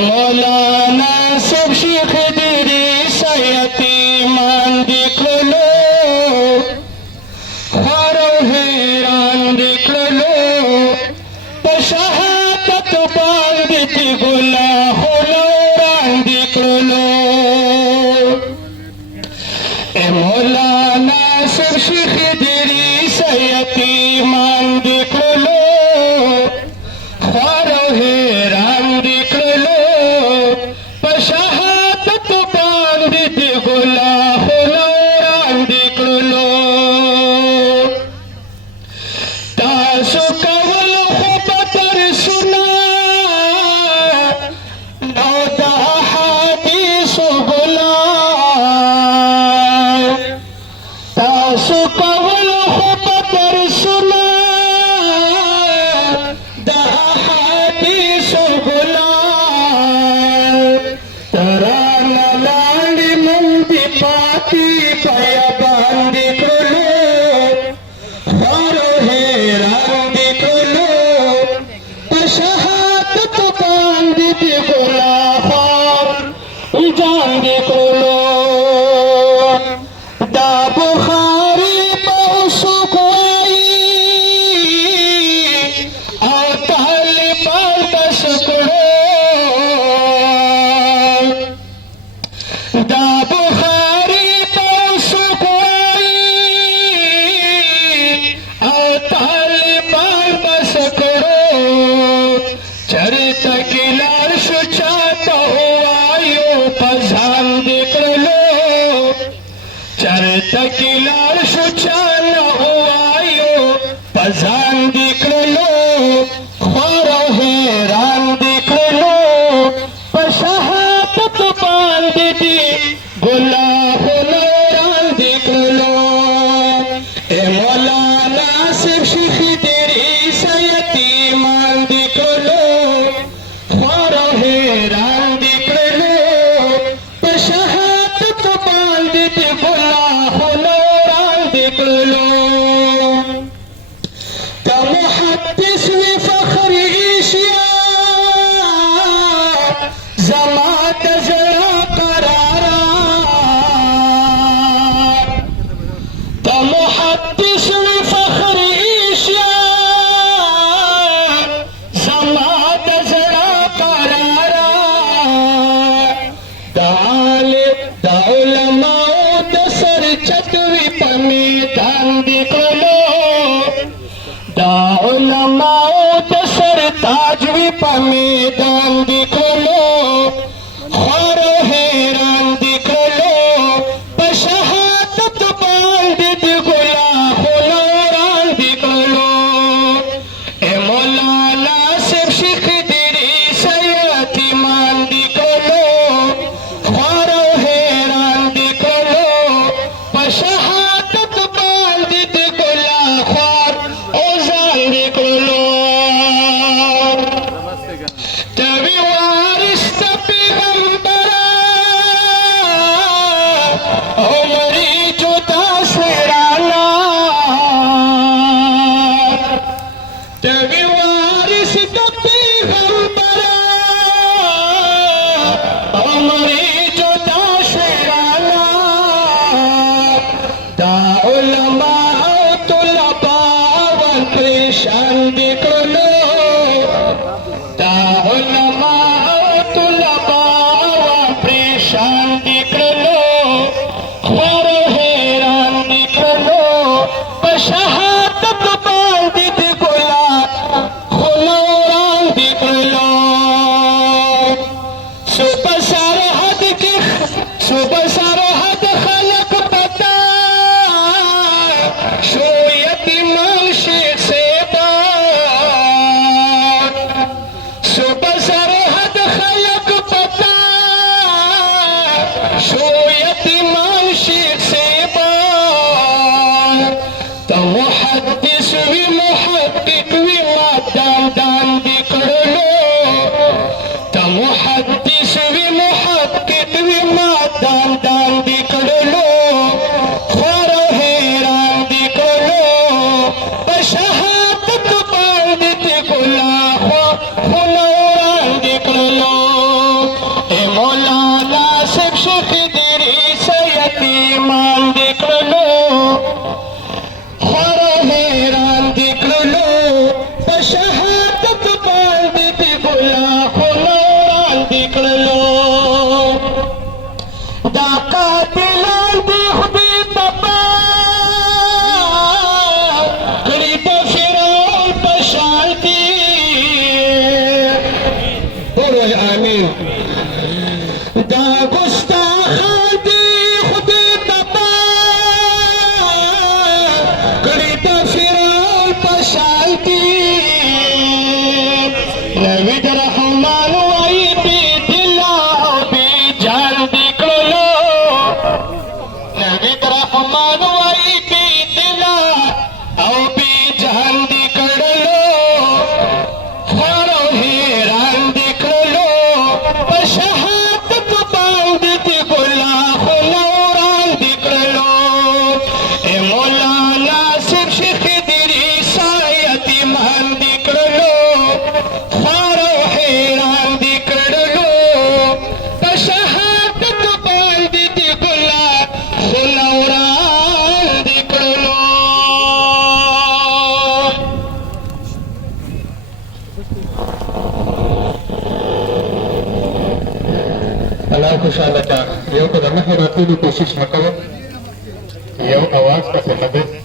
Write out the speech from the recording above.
मौलाना सब शेख दिरी सयतीमान देख लो, हारो हैरान देख लो, शहादत बांधित गुला होलोरान देख लो। ए मौलाना सब शेख दिरी सयतीमान देख लो, हारो हैरान देख लो, शहादत बांधित गुला होलोरान देख लो। तासु कवल खुबतर सुना नौदा हादीस गुला, तासु कवल खुबतर सुना दा हादीस गुला, तरान लाली मंदी पाती पया बांधी लो, हारो हैरान देख लो, शहादत बांधित गुला जान देख लो। दा बुखारी पौसु कोई और तालिबान तस्करो, दा बुखारी पौसु कोई और तालिबान तस्करो, चरित किलार सुचाता हुआयो पजान देख लो, चरित किलार सुचाना हुआयो पजान देख लो, हारो हैरान देख लो, शहादत बांधित गुला होलोरान देख लो। ए मौलाना सिर्फ शेख तेरी सयतीमान देख लो, हारो हैरान देख लो, शहादत बांधित गुला होलोरान देख लो। मुहद्दिस व फख्र एशिया जमात जरा करारा, मुहद्दिस व फख्र एशिया जमात जरा करारा, दा उलमाओ दसर चतवी पमेदान देख लो, दा उलमाओ दसर ताजवी पमेदान देख लो, हारो हैरान देख लो, शहादत बांधित गुला होलोरान देख लो। ए मौलाना सिर्फ शेख तेरी सयतीमान देख लो, हारो हैरान देख लो, शहादत बांधित गुला ख्वार ओजान देख लो। तभी वारिस पैगंबरा उमरी जुदा शेराना, तभी वारिस पैगंबरा उमरी जुदा शेराना, दा उलमा तुलबा वन परेशान देख लो, दा उलमा तुलबा वन परेशान देख लो, हारो हैरान देख लो, शहादत बांधित गुला होलोरान देख लो। सुबह सरहद खलक पता शो यतीमान शेख से बात, सुबह सरहद खलक पता शो यतीमान शेख से बात, तो मुहद्दिस भी मुहक्किक भी मादान दान देख लो, तो मुहद्दिस भी मुहक्किक भी मादान दान देख लो, हारो हैरान देख लो, शहादत बांधित गुला होलोरान देख लो। کړلو دا قاتلان دي خدای تبا کړي د فرعون په شان دي ټول آمین دا ګستاخان دي خدای تبا کړي د فرعون په شان دي نوید رحمان وای بی دلا او بی جان دی کړلو نوید رحمان وای بی دلا او بی جان دی کړلو خورو حیران دی کړلو په شهادت باندې دی ګلا خلوران دی کړلو اے مولانا سب شیخ دری سایتیمان دی کړلو الله خوشاله کا یو په دمه راتلو کوشش وکړو یو اواز پسې نه دی